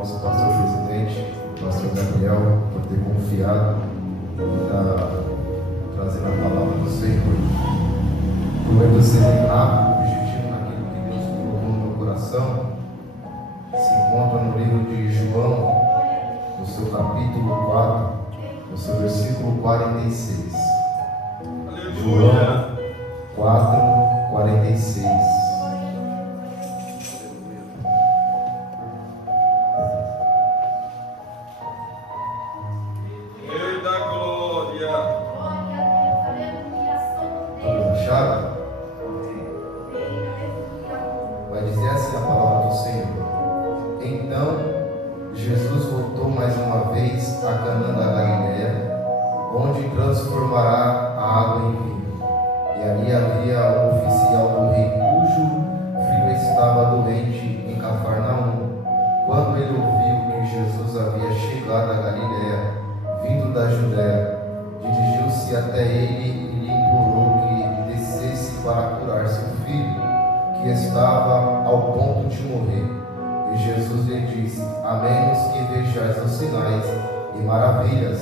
nosso pastor presidente, o pastor Gabriel, por ter confiado e estar trazendo a palavra do Senhor. Prometo ser claro, objetivo naquilo que Deus colocou no meu coração. Se encontra no livro de João, no seu capítulo 4, no seu versículo 46. João 4, 46. Vai dizer assim a palavra do Senhor. Então Jesus voltou mais uma vez a Canaã da Galileia, onde transformará a água em vinho. E ali havia um oficial do rei, cujo filho estava doente em Cafarnaum. Quando ele ouviu que Jesus havia chegado a Galileia, vindo da Judéia, dirigiu-se até ele e lhe implorou que descesse para curar seu filho, que estava ao ponto de morrer. E Jesus lhe disse: a menos que vejais os sinais e maravilhas,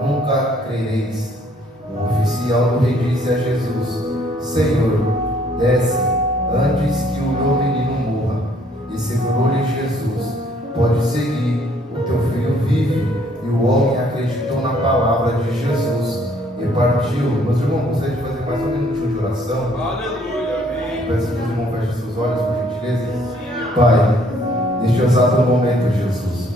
nunca crereis. O oficial do rei disse a Jesus: Senhor, desce antes que o meu menino morra. E segurou-lhe Jesus: pode seguir, o teu filho vive. E o homem acreditou na palavra de Jesus e partiu. Meus irmãos, gostaria de fazer mais um minutinho de oração. Aleluia. Peço que os irmãos fechem seus olhos, por gentileza. Pai, neste exato momento, Jesus,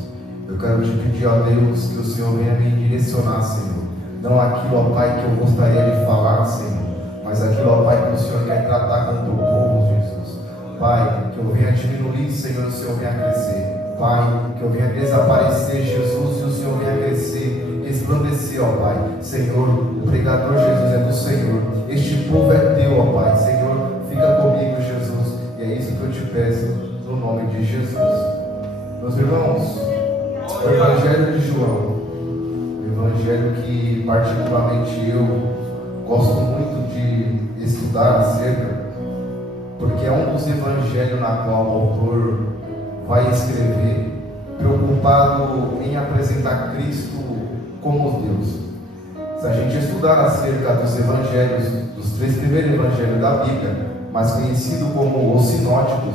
eu quero te pedir, ó Deus, que o Senhor venha me direcionar, Senhor. Não aquilo, ó Pai, que eu gostaria de falar, Senhor, mas aquilo, ó Pai, que o Senhor quer tratar com o teu povo, Jesus. Pai, que eu venha diminuir, Senhor, e o Senhor venha crescer. Pai, que eu venha desaparecer, Jesus, e o Senhor venha crescer, resplandecer, ó Pai. Senhor, o pregador Jesus é do Senhor. Este povo é teu, ó Pai. Senhor, fica comigo, Jesus. E é isso que eu te peço, no nome de Jesus. Meus irmãos, o Evangelho de João, o Evangelho que particularmente eu gosto muito de estudar acerca, porque é um dos evangelhos na qual o autor vai escrever, preocupado em apresentar Cristo como Deus. Se a gente estudar acerca dos evangelhos, dos 3 primeiros evangelhos da Bíblia, mais conhecido como os sinóticos,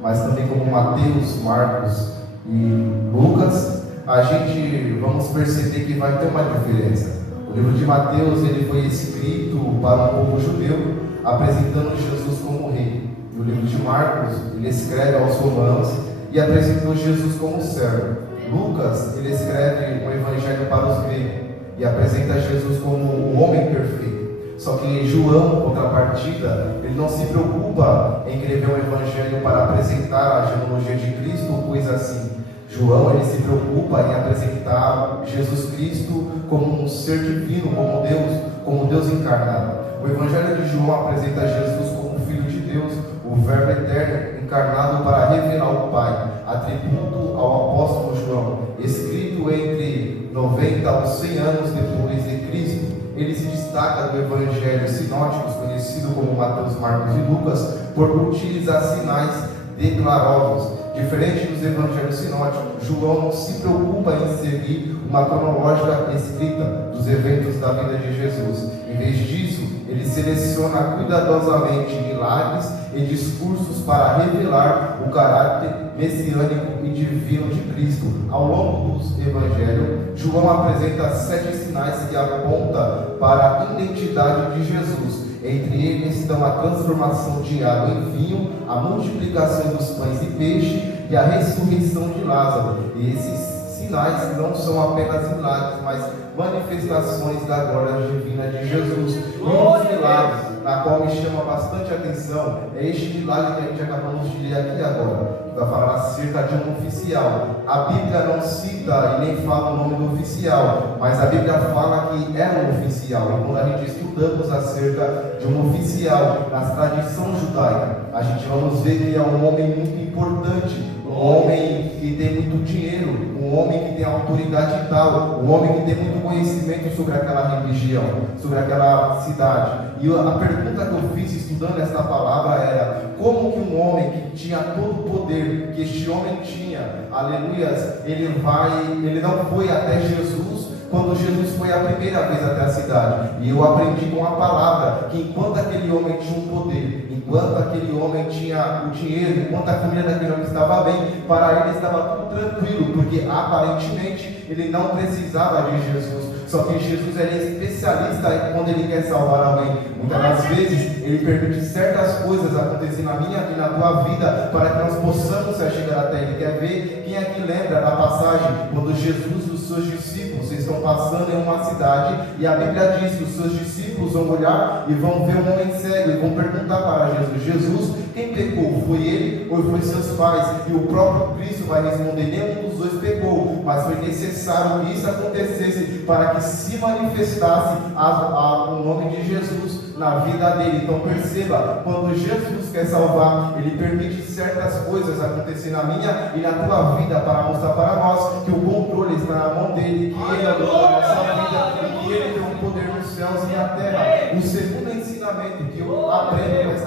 mas também como Mateus, Marcos e Lucas, a gente vamos perceber que vai ter uma diferença. O livro de Mateus ele foi escrito para o povo judeu, apresentando Jesus como rei. E o livro de Marcos ele escreve aos romanos e apresentou Jesus como servo. Lucas ele escreve um evangelho para os gregos e apresenta Jesus como o homem perfeito. Só que João, contrapartida, ele não se preocupa em escrever um evangelho para apresentar a genealogia de Cristo ou coisa assim. João ele se preocupa em apresentar Jesus Cristo como um ser divino, como Deus encarnado. O evangelho de João apresenta Jesus como Filho de Deus, o Verbo eterno encarnado para revelar o Pai, atributo ao apóstolo João, escrito entre 90 aos 100 anos depois de Cristo. Ele se destaca do evangelho sinóticos, conhecido como Mateus, Marcos e Lucas, por utilizar sinais declarados. Diferente dos evangelhos sinóticos, João não se preocupa em seguir uma cronológica escrita dos eventos da vida de Jesus. Em vez disso, ele seleciona cuidadosamente milagres e discursos para revelar o caráter messiânico e divino de Cristo. Ao longo dos evangelhos, João apresenta 7 sinais que apontam para a identidade de Jesus. Entre eles estão a transformação de água em vinho, a multiplicação dos pães e peixe e a ressurreição de Lázaro. E esses sinais não são apenas milagres, mas manifestações da glória divina de Jesus. E um dos milagres, na qual me chama bastante atenção, é este milagre que a gente acabamos de ler aqui agora. Vai falar acerca de um oficial. A Bíblia não cita e nem fala o nome do oficial, mas a Bíblia fala que era um oficial. E quando a gente estudamos acerca de um oficial na tradição judaica, a gente vamos ver que é um homem muito importante, um homem que tem muito dinheiro, um homem que tem autoridade e tal, um homem que tem muito conhecimento sobre aquela religião, sobre aquela cidade. E a pergunta que eu fiz estudando esta palavra era: como que um homem que tinha todo o poder poder que este homem tinha, aleluias, ele não foi até Jesus quando Jesus foi a primeira vez até a cidade. E eu aprendi com a palavra que enquanto aquele homem tinha um poder, enquanto aquele homem tinha o dinheiro, enquanto a família daquele homem estava bem, para ele estava tudo tranquilo, porque aparentemente ele não precisava de Jesus. Só que Jesus ele é especialista quando ele quer salvar alguém. Muitas das vezes ele permite certas coisas acontecerem na minha e na tua vida para que nós possamos chegar até ele. Quer ver? Quem aqui lembra da passagem quando Jesus e os seus discípulos estão passando em uma cidade e a Bíblia diz que os seus discípulos vão olhar e vão ver um homem cego e vão perguntar para Jesus: Jesus, quem pecou? Foi ele ou foi seus pais? E o próprio Cristo vai responder: nenhum dos dois pecou, mas foi necessário que isso acontecesse para que se manifestasse o nome de Jesus na vida dele. Então perceba, quando Jesus quer salvar, ele permite certas coisas acontecer na minha e na tua vida para mostrar para nós que o controle está na mão dele, que ele é o dono da nossa vida e que ele tem o poder nos céus e na terra. O segundo ensinamento que eu aprendo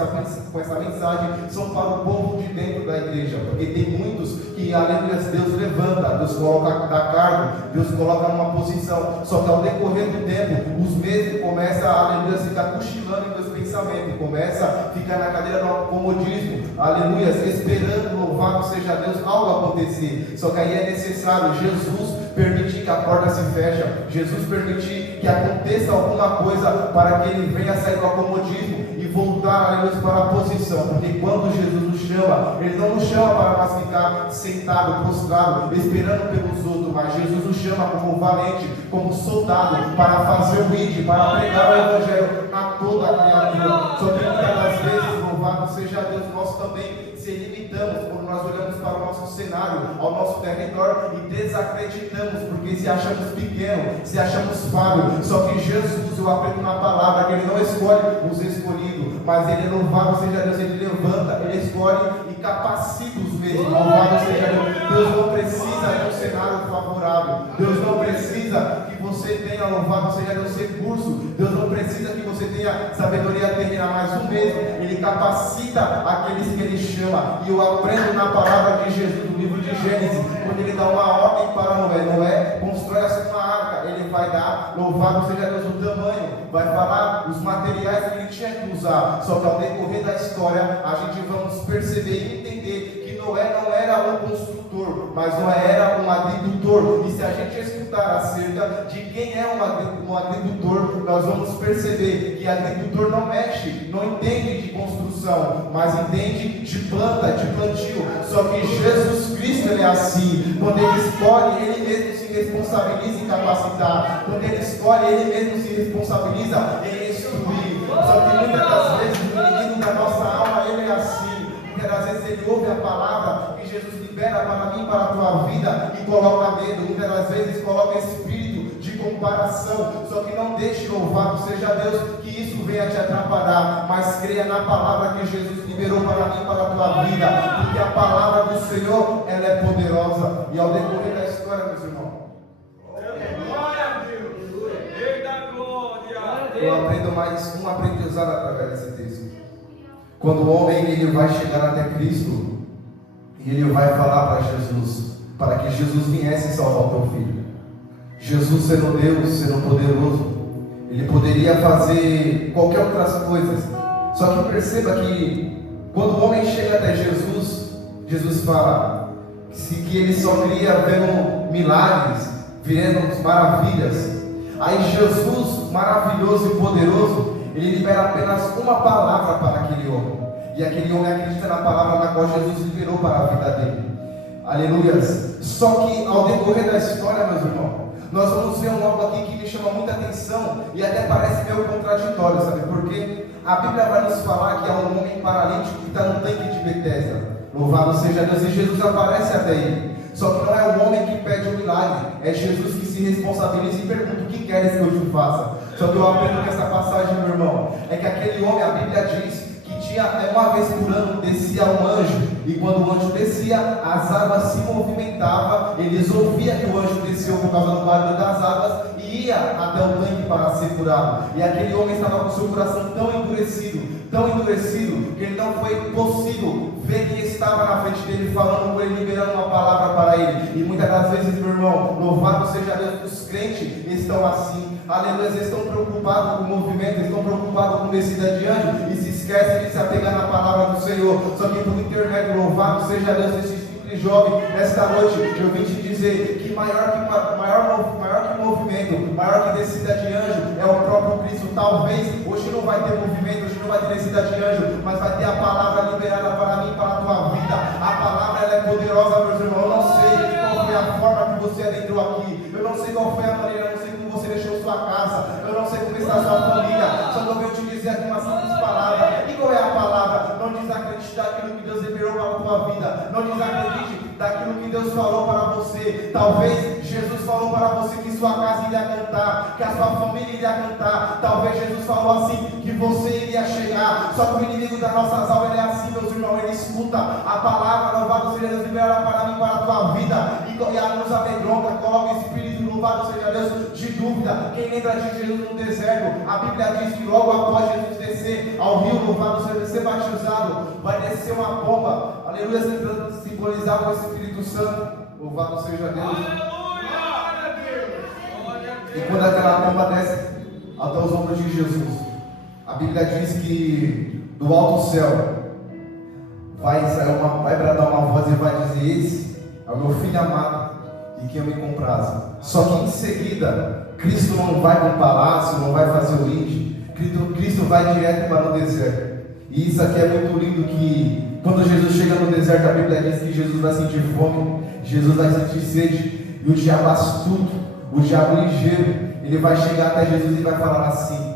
com essa mensagem são para o povo de dentro da igreja, porque tem muitos que, aleluia, Deus levanta, Deus coloca da cargo, Deus coloca numa posição, só que ao decorrer do tempo, os mesmos começam aleluia, a ficar cochilando em seus pensamentos, começa a ficar na cadeira do comodismo, aleluia, esperando, louvado seja Deus, algo acontecer. Só que aí é necessário Jesus permitir que a porta se feche, Jesus permitir que aconteça alguma coisa para que ele venha sair do acomodismo e voltar, aleluia, para a posição. Porque quando Jesus nos chama, ele não nos chama para nós ficar sentado, prostrado, esperando pelos outros, mas Jesus nos chama como valente, como soldado, para fazer o ID, para pregar o evangelho a toda a criatura. Só que muitas das vezes, louvado seja Deus, nós também se limitamos quando nós olhamos para o nosso cenário, ao nosso território e desacreditamos, porque se achamos pequenos, se achamos falhos. Só que Jesus, eu aprendo na palavra que ele não escolhe os escolhidos, mas ele, louvado seja Deus, ele levanta, ele escolhe e capacita os mesmos. Louvado seja Deus. Deus não precisa de um cenário favorável, Deus não precisa que você tenha, louvado seja Deus, recurso, Deus não precisa que você tenha sabedoria terrena, mas o mesmo, ele capacita aqueles que ele chama. E eu aprendo na palavra de Jesus, no livro de Gênesis, quando ele dá uma ordem para Noé, constrói uma arca, ele vai dar, louvado seja Deus, o tamanho, vai falar os materiais que ele tinha que usar. Só que ao decorrer da história, a gente vamos perceber e entender que Noé não era um construtor, mas Noé era um agricultor. E se a gente escutar acerca de quem é um agricultor, nós vamos perceber que agricultor não mexe, não entende de construção, mas entende de planta, de plantio. Só que Jesus Cristo, ele é assim. Quando ele escolhe, ele mesmo se responsabiliza em capacitar. Quando ele escolhe, ele mesmo se responsabiliza em instruir. Só que muitas das vezes o menino da nossa alma, ele é assim. Muitas das vezes ele ouve a palavra que Jesus libera para mim, para a tua vida, e coloca medo. Muitas das vezes coloca esse espírito de comparação. Só que não deixe, louvado seja Deus, que isso venha te atrapalhar, mas creia na palavra que Jesus liberou para mim, para a tua vida, porque a palavra do Senhor, ela é poderosa. E ao decorrer da história, meus irmãos, eu aprendo mais um aprendizado através desse texto. Quando o homem ele vai chegar até Cristo e ele vai falar para Jesus, para que Jesus viesse salvar o teu filho. Jesus, sendo Deus, sendo poderoso, ele poderia fazer qualquer outras coisas. Só que perceba que quando o homem chega até Jesus, Jesus fala que ele só queria vendo milagres, vendo maravilhas. Aí Jesus, maravilhoso e poderoso, ele libera apenas uma palavra para aquele homem. E aquele homem acredita na palavra na qual Jesus liberou para a vida dele. Aleluias. Só que ao decorrer da história, meus irmãos, nós vamos ver algo aqui que me chama muita atenção e até parece meio contraditório, sabe por quê? A Bíblia vai nos falar que há um homem paralítico que está no tanque de Betesda. Louvado seja Deus, e Jesus aparece até ele. Só que não é o homem que pede o milagre, é Jesus que se responsabiliza e pergunta: o que queres que eu te faça? Só que eu aprendo nessa passagem, meu irmão, é que aquele homem, a Bíblia diz que tinha uma vez por ano descia um anjo, e quando o anjo descia, as águas se movimentavam, eles ouviam que o anjo desceu por causa do barulho das águas e ia até o tanque para ser curado. E aquele homem estava com seu coração tão endurecido, que ele não foi possível ver quem estava na frente frente dele, falando com ele, liberando uma palavra para ele. E muitas das vezes, meu irmão, louvado seja Deus, os crentes estão assim, aleluia, eles estão preocupados com o movimento, eles estão preocupados com descida de anjo e se esquecem de se apegar na palavra do Senhor. Só que por intermédio, louvado seja Deus, esse simples jovem, nesta noite, eu vim te dizer que maior que movimento, maior que descida de anjo, é o próprio Cristo. Talvez hoje não vai ter movimento, hoje não vai ter descida de anjo, mas vai ter a palavra liberada para mim, para a tua vida. A palavra ela é poderosa, meus irmãos. Eu não sei qual foi a forma que você adentrou aqui, eu não sei qual foi a maneira, eu não sei como você deixou sua casa, eu não sei como está a sua família, só que eu venho te dizer aqui uma simples palavra. E qual é a palavra? Não desacredite daquilo que Deus liberou para a tua vida, não desacredite daquilo que Deus falou para você. Talvez Jesus falou para você que sua casa iria cantar, que a sua família iria cantar. Talvez Jesus falou assim, que você iria chegar. Só que o inimigo das nossas almas, ele é assim, meus irmãos, ele escuta a palavra, louvado seja Deus, liberada para mim, para a tua vida, e ela nos amedronta, coloca esse espírito, louvado seja Deus, de dúvida. Quem lembra de Jesus no deserto, a Bíblia diz que logo após Jesus descer ao rio, louvado seja Deus, ser batizado, vai descer uma pomba, aleluia, simbolizar o Espírito Santo, louvado seja Deus. E quando aquela pomba desce até os ombros de Jesus, a Bíblia diz que do alto céu vai bradar uma voz e vai dizer: esse é o meu filho amado, e que eu me comprazo. Só que em seguida, Cristo não vai para o palácio, não vai fazer o linde, Cristo vai direto para o deserto. E isso aqui é muito lindo, que quando Jesus chega no deserto, a Bíblia diz que Jesus vai sentir fome, Jesus vai sentir sede, e o diabo astuto, o diabo ligeiro, ele vai chegar até Jesus e vai falar assim: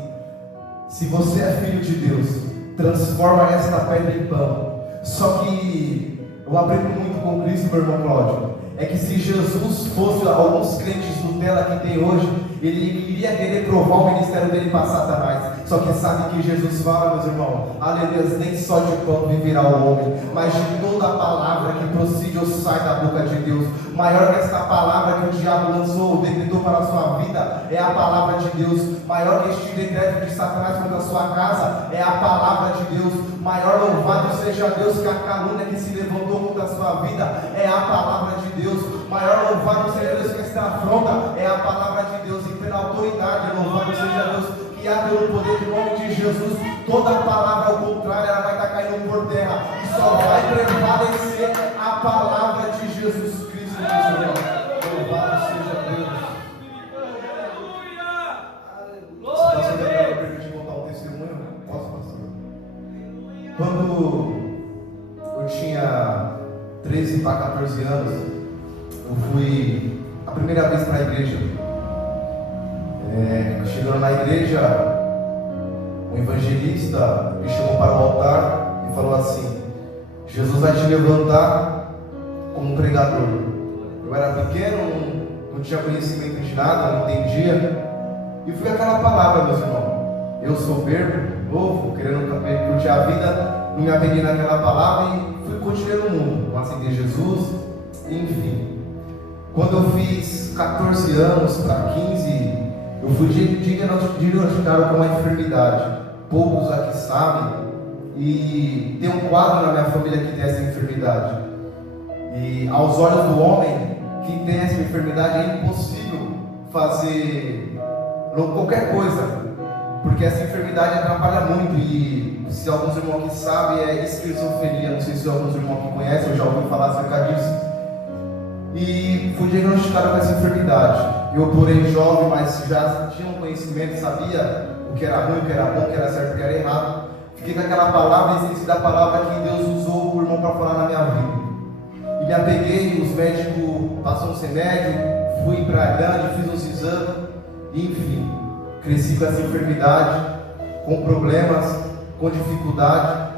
se você é filho de Deus, transforma esta pedra em pão. Só que eu aprendo muito com Cristo, meu irmão Cláudio, é que se Jesus fosse alguns crentes Nutella que tem hoje, ele iria querer provar o ministério dele para Satanás. Só que sabe que Jesus fala, meus irmãos, aleluia, nem só de pão viverá o homem, mas de toda a palavra que procede ou sai da boca de Deus. Maior que esta palavra que o diabo lançou, decretou para a sua vida, é a palavra de Deus. Maior que este decreto de Satanás contra a sua casa, é a palavra de Deus. Maior louvado seja Deus que a calúnia que se levantou contra a sua vida, é a palavra de Deus. Maior louvado seja Deus que esta afronta, é a palavra de Deus. E pela autoridade, louvado seja Deus, que há pelo poder do nome de Jesus, toda a palavra ao contrário, ela vai estar caindo por terra, e só vai prevalecer a palavra de Jesus Cristo, meus irmãos. Louvado seja Deus. Pastor Gabriel, me permite contar um testemunho? Posso, pastor? Quando eu tinha 13 para 14 anos, eu fui a primeira vez para a igreja. Chegando na igreja, um evangelista me chamou para o altar e falou assim: Jesus vai te levantar como um pregador. Eu era pequeno, não tinha conhecimento de nada, não entendia, e foi aquela palavra, meus irmãos. Eu soberbo, novo, querendo curtir a vida, não me apeguei naquela palavra e fui continuar no mundo, aceitei Jesus, enfim. Quando eu fiz 14 anos para 15, eu fui diagnosticado com uma enfermidade. Poucos aqui sabem, e tem um quadro na minha família que tem essa enfermidade. E aos olhos do homem que tem essa enfermidade, é impossível fazer qualquer coisa, porque essa enfermidade atrapalha muito. E se alguns irmãos que sabem, é esquizofrenia. Não sei se alguns irmãos que conhecem, eu já ouvi falar acerca disso. E fui diagnosticado com essa enfermidade. Eu, porém, jovem, mas já tinha um conhecimento, sabia o que era ruim, o que era bom, o que era certo, o que era errado. Fiquei com aquela palavra e esqueci da palavra que Deus usou o irmão para falar na minha vida. E me apeguei, os médicos passaram sem remédio, fui para a grande, fiz uns exames, enfim, cresci com essa enfermidade, com problemas, com dificuldade.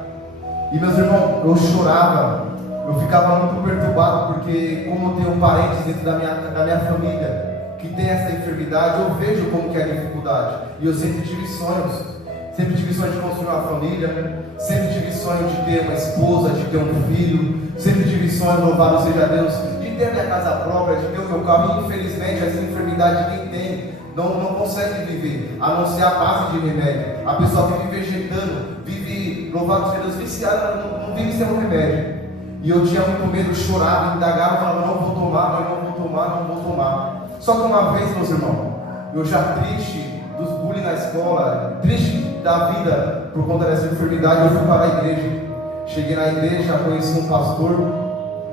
E meus irmãos, eu chorava, eu ficava muito perturbado, porque como eu tenho parentes dentro da minha família que tem essa enfermidade, eu vejo como que é a dificuldade. E eu sempre tive sonhos de construir uma família, sempre tive sonho de ter uma esposa, de ter um filho, sempre tive sonho, louvado seja Deus, de ter minha casa própria, de ter o meu carro. E infelizmente essa enfermidade quem tem não consegue viver, a não ser a base de remédio. A pessoa vive vegetando, vive, louvado seja Deus, viciada, não vive sem um remédio. E eu tinha muito medo, chorava, indagava, falava, não vou tomar, eu não vou tomar, não vou tomar. Só que uma vez, meus irmãos, eu já triste dos bullying na escola, triste da vida por conta dessa enfermidade, eu fui para a igreja. Cheguei na igreja, conheci um pastor,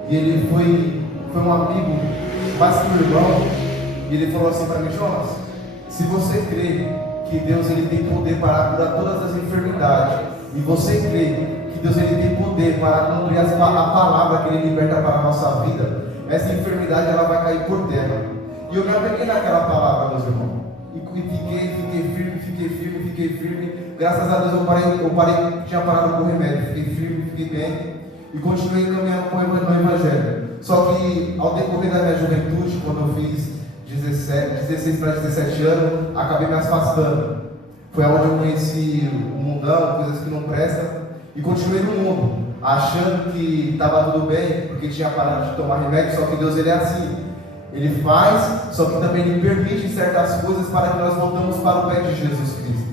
e ele foi um amigo, mais que um irmão, e ele falou assim para mim, Jonas, se você crê que Deus ele tem poder para curar todas as enfermidades, e você crê que Deus ele tem poder para cumprir a palavra que ele liberta para a nossa vida, essa enfermidade ela vai cair por terra. E eu me apeguei naquela palavra, meus irmãos, e fiquei firme. Graças a Deus eu parei, tinha parado com o remédio, fiquei firme, fiquei bem, e continuei caminhando no Evangelho. Só que ao decorrer da minha juventude, quando eu fiz 16 para 17 anos, acabei me afastando. Foi onde eu conheci o mundão, coisas que não prestam, e continuei no mundo, achando que estava tudo bem, porque tinha parado de tomar remédio. Só que Deus ele é assim, Ele faz, só que também Ele permite certas coisas para que nós voltamos para o pé de Jesus Cristo.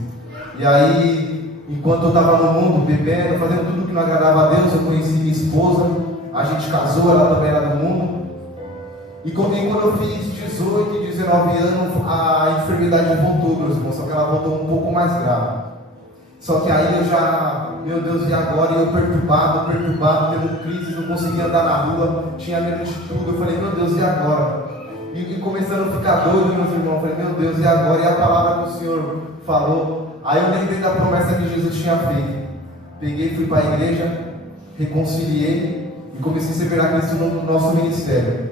E aí, enquanto eu estava no mundo, bebendo, fazendo tudo que não agradava a Deus, eu conheci minha esposa, a gente casou, ela também era do mundo. E quando eu fiz 18 e 19 anos, a enfermidade voltou, meus irmãos, só que ela voltou um pouco mais grave. Só que aí eu já, meu Deus, e agora? Eu perturbado, tendo crise, não conseguia andar na rua, tinha medo de tudo. Eu falei, meu Deus, e agora? E começando a ficar doido, meus irmãos, eu falei, meu Deus, e agora? E a palavra que o Senhor falou, aí eu lembrei da promessa que Jesus tinha feito. Peguei, fui para a igreja, reconciliei e comecei a servir a Cristo no nosso ministério.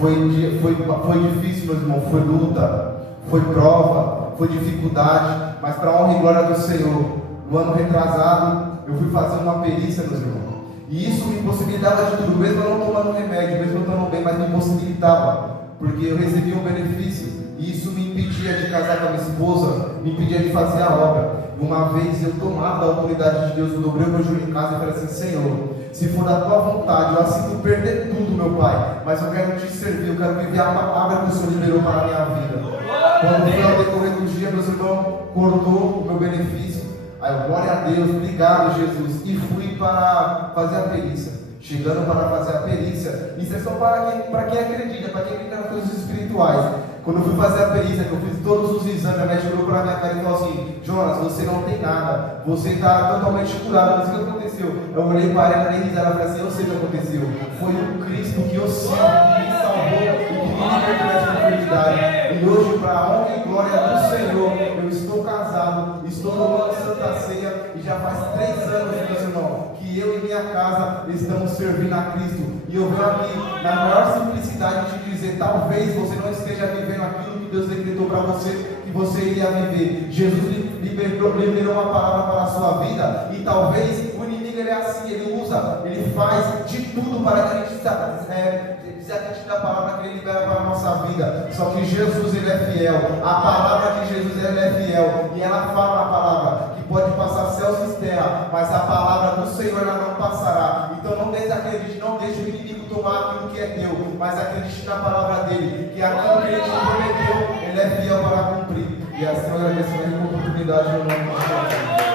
Foi difícil, meus irmãos, foi luta, foi prova, foi dificuldade, mas para a honra e glória do Senhor, no ano retrasado, eu fui fazer uma perícia, meus irmãos, e isso me possibilitava de tudo, mesmo eu não tomando remédio, mesmo eu estando bem, mas me possibilitava, porque eu recebi um benefício, e isso me impedia de casar com a minha esposa, me impedia de fazer a obra. Uma vez eu tomado da autoridade de Deus, eu dobrei o meu joelho em casa e falei assim, Senhor, se for da tua vontade, eu aceito perder tudo, meu Pai, mas eu quero te servir, eu quero viver a palavra que o Senhor liberou para a minha vida. Quando foi ao decorrer do dia, meus irmãos, cortou o meu benefício. Aí eu, glória a Deus, obrigado Jesus, e fui para fazer a perícia. Chegando para fazer a perícia, isso é só para quem acredita nas coisas espirituais. Quando eu fui fazer a perícia, que eu fiz todos os exames, a médica olhou para a minha cara e falou assim, Jonas, você não tem nada, você está totalmente curado, não sei o que aconteceu. Eu olhei para ela e risada, falei assim, eu sei o que aconteceu. Foi o Cristo que eu sinto, que me salvou e que me libertou dessa enfermidade. E hoje, para a honra e glória do Senhor, eu estou casado, estou tomando Santa Ceia, e já faz 3 anos, meus irmãos, que eu e minha casa estamos servindo a Cristo. E eu venho aqui, na maior simplicidade, te dizer, talvez você não esteja vivendo aquilo que Deus decretou para você, que você iria viver. Jesus liberou uma palavra para a sua vida, e talvez o inimigo ele é assim, ele faz de tudo para que a gente desacredite da palavra que ele libera para a nossa vida. Só que Jesus ele é fiel, a palavra de Jesus ela é fiel, e ela fala na palavra que pode passar céus e terra, mas a palavra do Senhor ela não passará. Então não desacredite, não deixe o inimigo tomar aquilo que é teu, mas acredite na palavra dele, que aquilo que ele te prometeu, ele é fiel para cumprir. E assim eu agradeço a oportunidade no nome de Jesus.